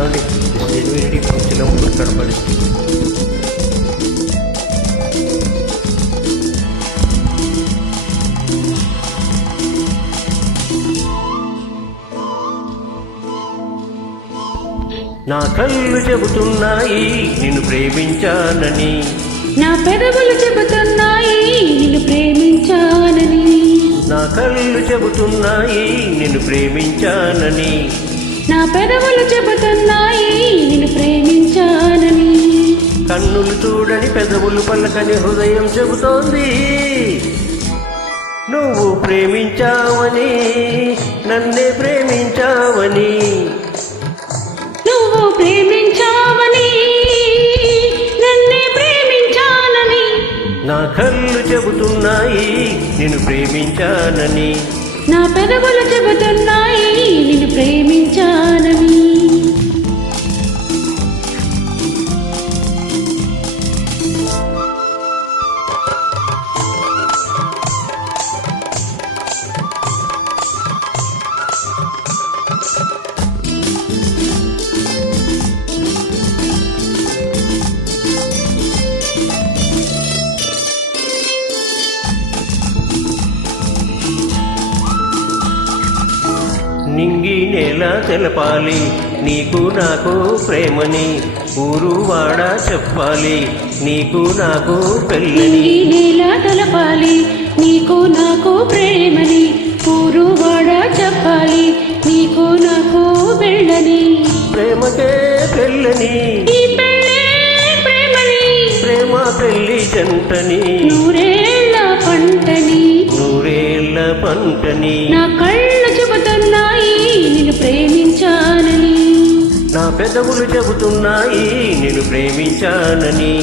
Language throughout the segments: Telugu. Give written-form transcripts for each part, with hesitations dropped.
నవ్వండి జెన్యునిటీ కొంచెం కనపడి నా కళ్ళు చెబుతున్నాయి నిన్ను ప్రేమించానని, నా పెదవులు చెబుతున్నాయి నిన్ను ప్రేమించానని, నా కళ్ళు చెబుతున్నాయి నిన్ను ప్రేమించానని, నా పెదవులు చెబుతున్నాయి నిన్ను ప్రేమించానని. కన్నులు చూడని పెదవులు పలకని హృదయం చెబుతోంది నువ్వు ప్రేమించావని, నన్నే ప్రేమించావని. నువ్వు ప్రేమించావని నన్నే ప్రేమించానని, నా కళ్ళు చెబుతున్నాయి నిన్ను ప్రేమించానని, నా పెదవులు చెబుతున్నాయి నిన్ను ప్రేమించానని. నింగి నేల తెలపాలి నీకు నాకు ప్రేమని, ఊరు వాడ చెప్పాలి నీకు నాకు పెళ్ళని. నింగి నేల తెలపాలి నీకు నాకు ప్రేమని, ఊరు వాడ చెప్పాలి నీకు నాకు పెళ్ళని. ప్రేమకే పెళ్ళని, ఈ పెళ్ళే ప్రేమని, ప్రేమ పెళ్ళి జంటని, నూరేళ్ల పంటని, నూరేళ్ల పంటని. నా కళ్ళు చెబుతున్నాయి నిన్ను ప్రేమించానని, నా పెదవులు చెబుతున్నాయి నిన్ను ప్రేమించానని,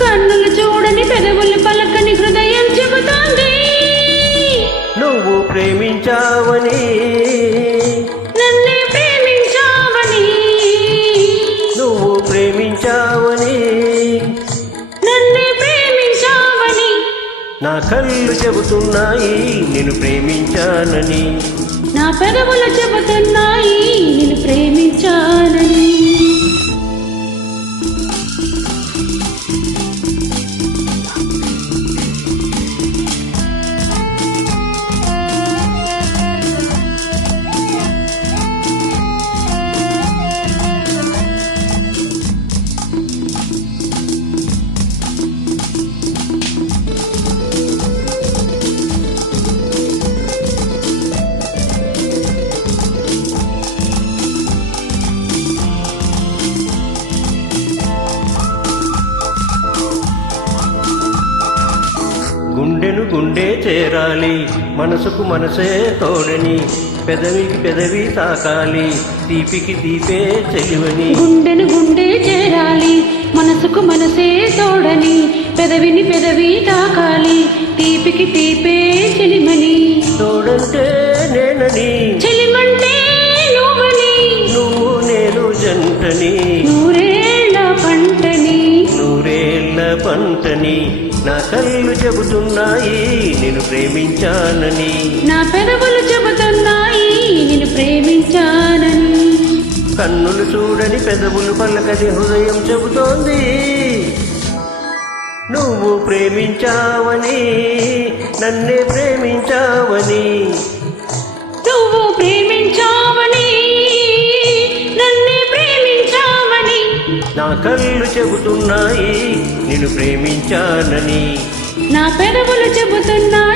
కన్నులు చూడని పెదవులు పలకని హృదయం చెబుతోంది నువ్వు ప్రేమించావని, నన్నే ప్రేమించావని. నువ్వు ప్రేమించావని, నన్నే ప్రేమించావని. నా కళ్ళు చెబుతున్నాయి నిన్ను ప్రేమించానని, నా పెదవులు చెబుతున్నాయి నిన్ను ప్రేమించానని. గుండెను గుండె చేరాలి మనసుకు మనసే తోడని, పెదవికి పెదవి తాకాలి తీపికి తీపే చెలివని. గుండెను గుండె చేరాలి మనసుకు మనసే తోడని, పెదవిని పెదవి తాకాలి తీపికి తీపే చెలిమని. తోడంటే నేనని, చెలిమంటే నువ్వని, నువ్వు నేను జంటని, నూరేళ్ల పంటని, నూరేళ్ల పంటని. నా కళ్ళు చెబుతున్నాయి నిన్ను ప్రేమించానని, నా పెదవులు చెబుతున్నాయి నిన్ను ప్రేమించానని, కన్నులు చూడని పెదవులు పలకని హృదయం చెబుతోంది నువ్వు ప్రేమించావని, నన్నే ప్రేమించావని. నువ్వు ప్రేమించావని నన్నే ప్రేమించావని, నా కళ్ళు చెబుతున్నాయి నిన్ను ప్రేమించానని, నా పెదవులు చెబుతున్నాయి